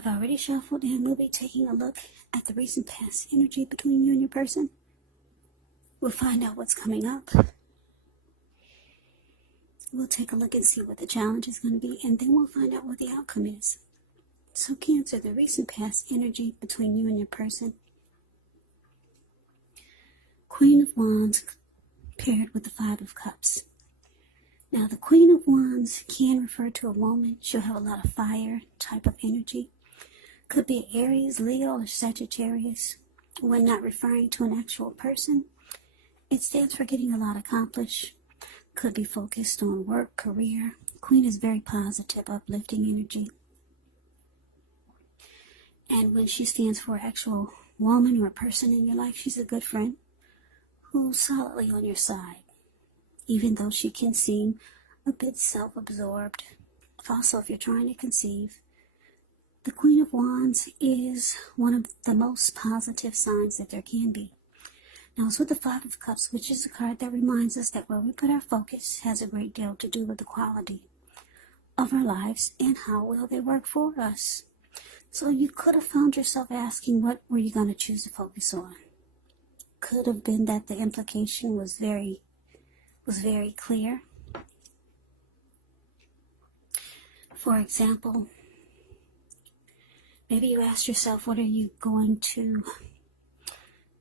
I've already shuffled and we'll be taking a look at the recent past energy between you and your person. We'll find out what's coming up. We'll take a look and see what the challenge is going to be, and then we'll find out what the outcome is. So Cancer, the recent past energy between you and your person. Queen of Wands paired with the Five of Cups. Now, the Queen of Wands can refer to a woman. She'll have a lot of fire type of energy. Could be Aries, Leo, or Sagittarius. When not referring to an actual person, it stands for getting a lot accomplished. Could be focused on work, career. Queen is very positive, uplifting energy. And when she stands for an actual woman or a person in your life, she's a good friend who's solidly on your side, even though she can seem a bit self-absorbed. Also, if you're trying to conceive, the Queen of Wands is one of the most positive signs that there can be. Now, it's with the Five of Cups, which is a card that reminds us that where we put our focus has a great deal to do with the quality of our lives and how well they work for us. So you could have found yourself asking, what were you going to choose to focus on? Could have been that the implication was very clear. For example, maybe you asked yourself, what are you going to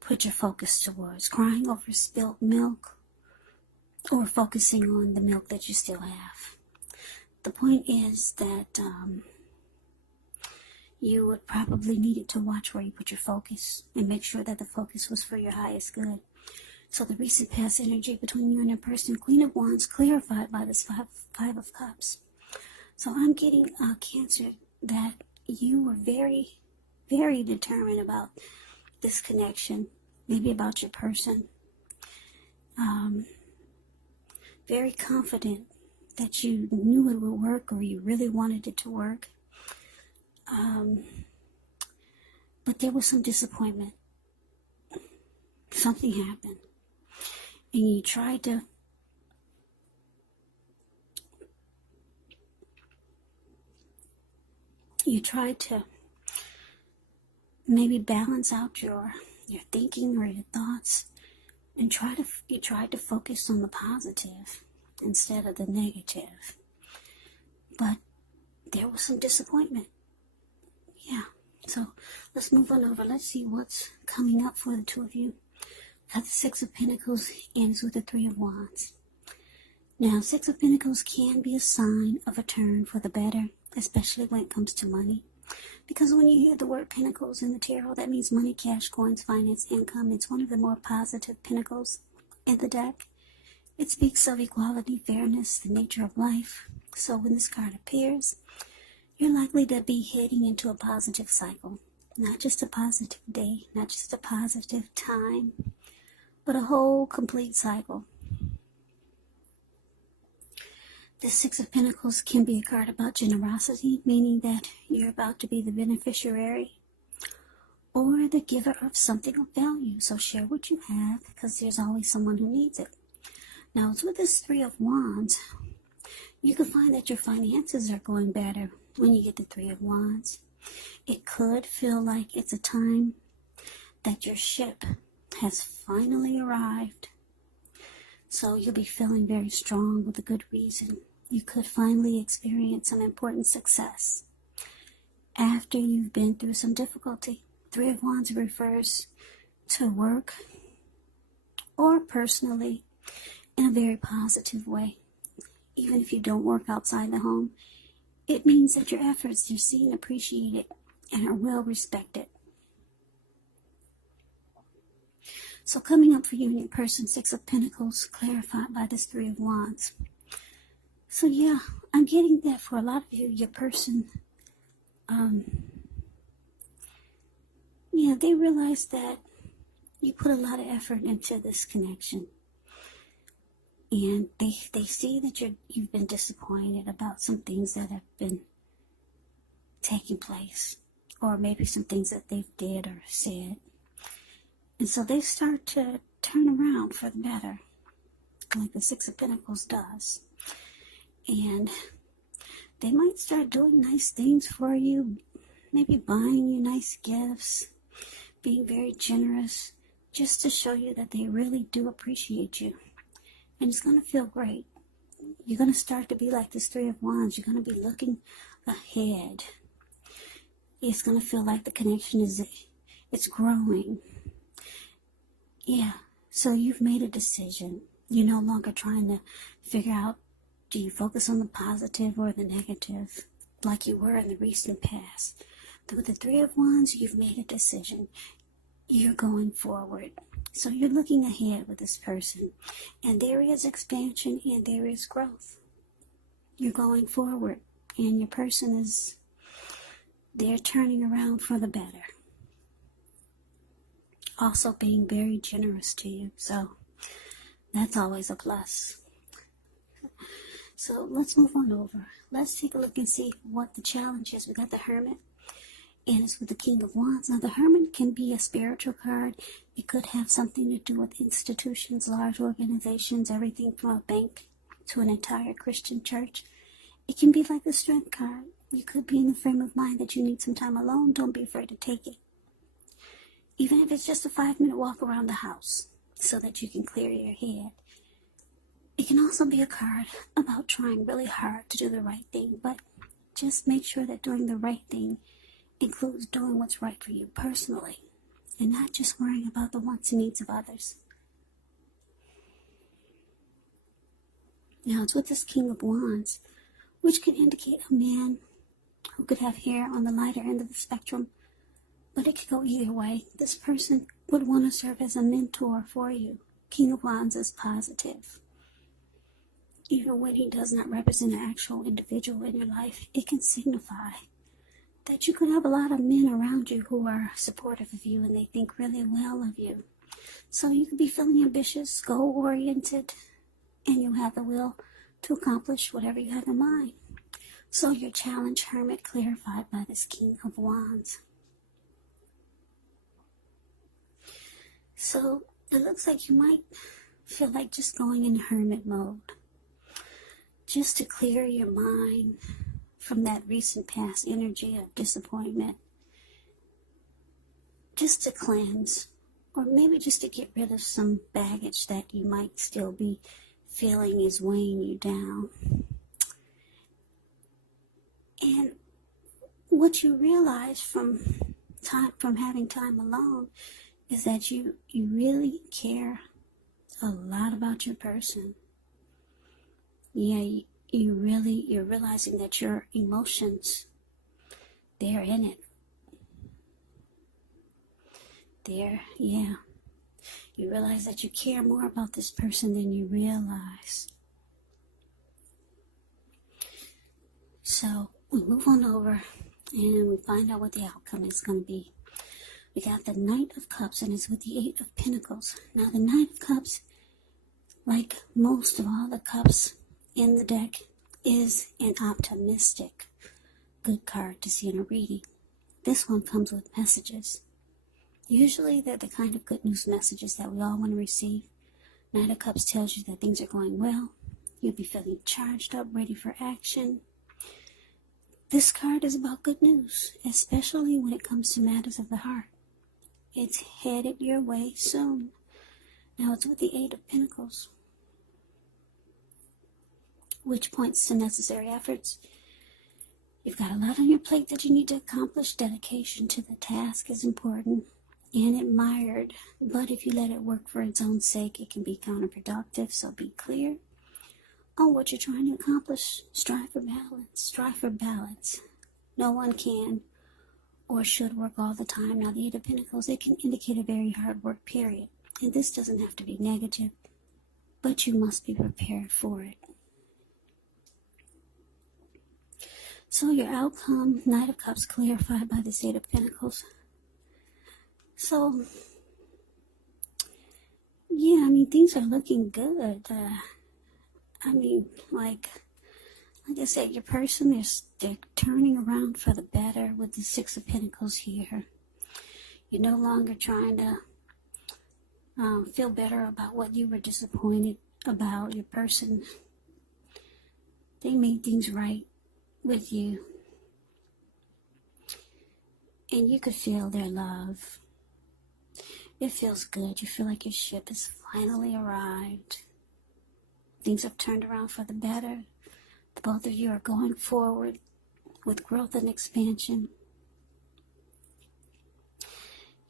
put your focus towards? Crying over spilled milk, or focusing on the milk that you still have? The point is that you would probably need to watch where you put your focus and make sure that the focus was for your highest good. So the recent past energy between you and your person, Queen of Wands, clarified by this Five of Cups. So I'm getting Cancer, that you were very, very determined about this connection, maybe about your person. Very confident that you knew it would work, or you really wanted it to work. But there was some disappointment. Something happened. And you tried to maybe balance out your thinking or your thoughts, and you tried to focus on the positive instead of the negative. But there was some disappointment. Yeah. So let's move on over. Let's see what's coming up for the two of you. Got the Six of Pentacles ends with the Three of Wands. Now, Six of Pentacles can be a sign of a turn for the better, especially when it comes to money. Because when you hear the word Pentacles in the tarot, that means money, cash, coins, finance, income. It's one of the more positive Pentacles in the deck. It speaks of equality, fairness, the nature of life. So when this card appears, you're likely to be heading into a positive cycle. Not just a positive day, not just a positive time, but a whole complete cycle. The Six of Pentacles can be a card about generosity, meaning that you're about to be the beneficiary or the giver of something of value. So share what you have, because there's always someone who needs it. Now, it's with this Three of Wands, you can find that your finances are going better when you get the Three of Wands. It could feel like it's a time that your ship has finally arrived. So you'll be feeling very strong with a good reason. You could finally experience some important success after you've been through some difficulty. Three of Wands refers to work or personally in a very positive way. Even if you don't work outside the home, it means that your efforts are seen, appreciated, and are well respected. So coming up for you and your person, Six of Pentacles, clarified by this Three of Wands. So yeah, I'm getting that for a lot of you, your person, they realize that you put a lot of effort into this connection. And they see that you've been disappointed about some things that have been taking place, or maybe some things that they've did or said. And so they start to turn around for the better, like the Six of Pentacles does. And they might start doing nice things for you, maybe buying you nice gifts, being very generous, just to show you that they really do appreciate you. And it's going to feel great. You're going to start to be like this Three of Wands. You're going to be looking ahead. It's going to feel like the connection it's growing. Yeah, so you've made a decision. You're no longer trying to figure out, do you focus on the positive or the negative, like you were in the recent past. With the Three of Wands, you've made a decision. You're going forward. So you're looking ahead with this person. And there is expansion and there is growth. You're going forward. And your person they're turning around for the better. Also being very generous to you. So that's always a plus. So let's move on over. Let's take a look and see what the challenge is. We got the Hermit. And it's with the King of Wands. Now, the Hermit can be a spiritual card. It could have something to do with institutions, large organizations, everything from a bank to an entire Christian church. It can be like the Strength card. You could be in the frame of mind that you need some time alone. Don't be afraid to take it. Even if it's just a 5-minute walk around the house so that you can clear your head. It can also be a card about trying really hard to do the right thing. But just make sure that doing the right thing includes doing what's right for you personally and not just worrying about the wants and needs of others. Now, it's with this King of Wands, which can indicate a man who could have hair on the lighter end of the spectrum, but it could go either way. This person would want to serve as a mentor for you. King of Wands is positive. Even when he does not represent an actual individual in your life, it can signify that you could have a lot of men around you who are supportive of you and they think really well of you. So you could be feeling ambitious, goal-oriented, and you'll have the will to accomplish whatever you have in mind. So your challenge, Hermit, clarified by this King of Wands. So it looks like you might feel like just going in Hermit mode, just to clear your mind from that recent past energy of disappointment, just to cleanse, or maybe just to get rid of some baggage that you might still be feeling is weighing you down. And what you realize from having time alone is that you really care a lot about your person. Yeah, you're realizing that your emotions, they're in it. You realize that you care more about this person than you realize. So we move on over and we find out what the outcome is going to be. We got the Knight of Cups, and it's with the Eight of Pentacles. Now, the Knight of Cups, like most of all the cups in the deck, is an optimistic, good card to see in a reading. This one comes with messages. Usually, they're the kind of good news messages that we all want to receive. Knight of Cups tells you that things are going well. You'll be feeling charged up, ready for action. This card is about good news, especially when it comes to matters of the heart. It's headed your way soon. Now, it's with the Eight of Pentacles, which points to necessary efforts. You've got a lot on your plate that you need to accomplish. Dedication to the task is important and admired, but if you let it work for its own sake, it can be counterproductive. So be clear on what you're trying to accomplish. Strive for balance. Strive for balance. No one can or should work all the time. Now, the Eight of Pentacles, it can indicate a very hard work period. And this doesn't have to be negative, but you must be prepared for it. So your outcome, Knight of Cups, clarified by this Eight of Pentacles. So, yeah, things are looking good. Like I said, your person, they're turning around for the better with the Six of Pentacles here. You're no longer trying to feel better about what you were disappointed about. Your person, they made things right with you. And you could feel their love. It feels good. You feel like your ship has finally arrived. Things have turned around for the better. The both of you are going forward with growth and expansion.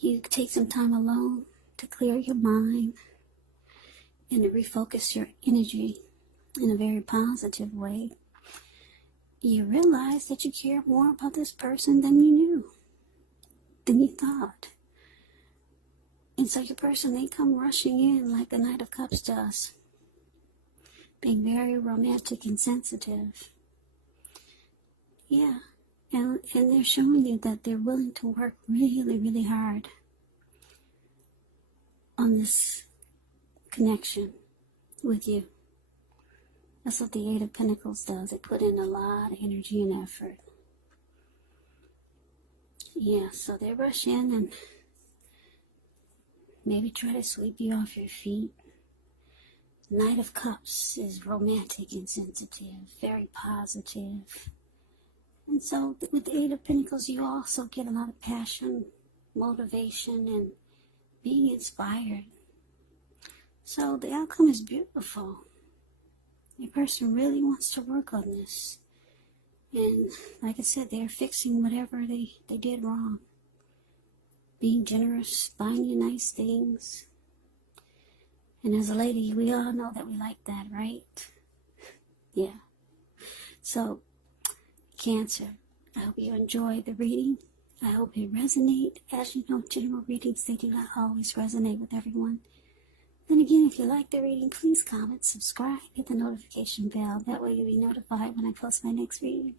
You take some time alone to clear your mind and to refocus your energy in a very positive way. You realize that you care more about this person than you knew, than you thought. And so your person, they come rushing in like the Knight of Cups does, being very romantic and sensitive. Yeah, and they're showing you that they're willing to work really, really hard on this connection with you. That's what the Eight of Pentacles does. They put in a lot of energy and effort. Yeah, so they rush in and maybe try to sweep you off your feet. Knight of Cups is romantic and sensitive, very positive. And so with the Eight of Pentacles, you also get a lot of passion, motivation, and being inspired. So the outcome is beautiful. Your person really wants to work on this. And like I said, they're fixing whatever they did wrong. Being generous, buying you nice things. And as a lady, we all know that we like that, right? Yeah. So, Cancer, I hope you enjoyed the reading. I hope it resonates. As you know, general readings, they do not always resonate with everyone. Then again, if you like the reading, please comment, subscribe, hit the notification bell. That way you'll be notified when I post my next reading.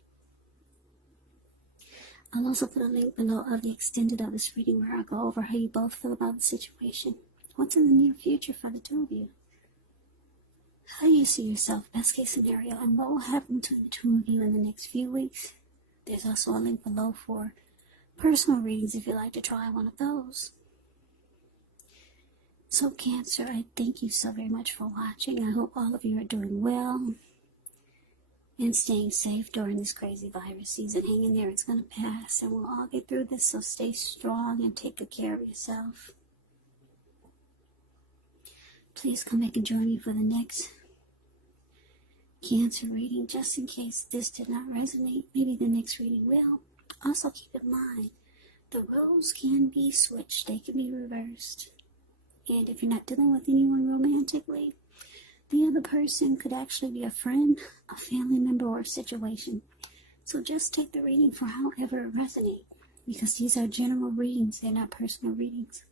I'll also put a link below of the extended of this reading where I go over how you both feel about the situation. What's in the near future for the two of you? How you see yourself, best case scenario, and what will happen to the two of you in the next few weeks. There's also a link below for personal readings if you'd like to try one of those. So Cancer, I thank you so very much for watching. I hope all of you are doing well and staying safe during this crazy virus season. Hang in there, it's going to pass, and we'll all get through this, so stay strong and take good care of yourself. Please come back and join me for the next Cancer reading, just in case this did not resonate. Maybe the next reading will. Also keep in mind, the roles can be switched, they can be reversed. And if you're not dealing with anyone romantically, the other person could actually be a friend, a family member, or a situation. So just take the reading for however it resonates, because these are general readings, they're not personal readings.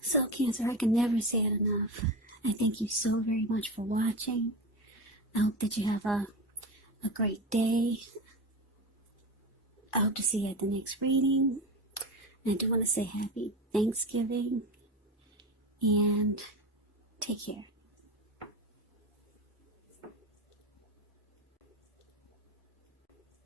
So Cancer, I can never say it enough. I thank you so very much for watching. I hope that you have a great day. I hope to see you at the next reading. And I do want to say happy Thanksgiving and take care.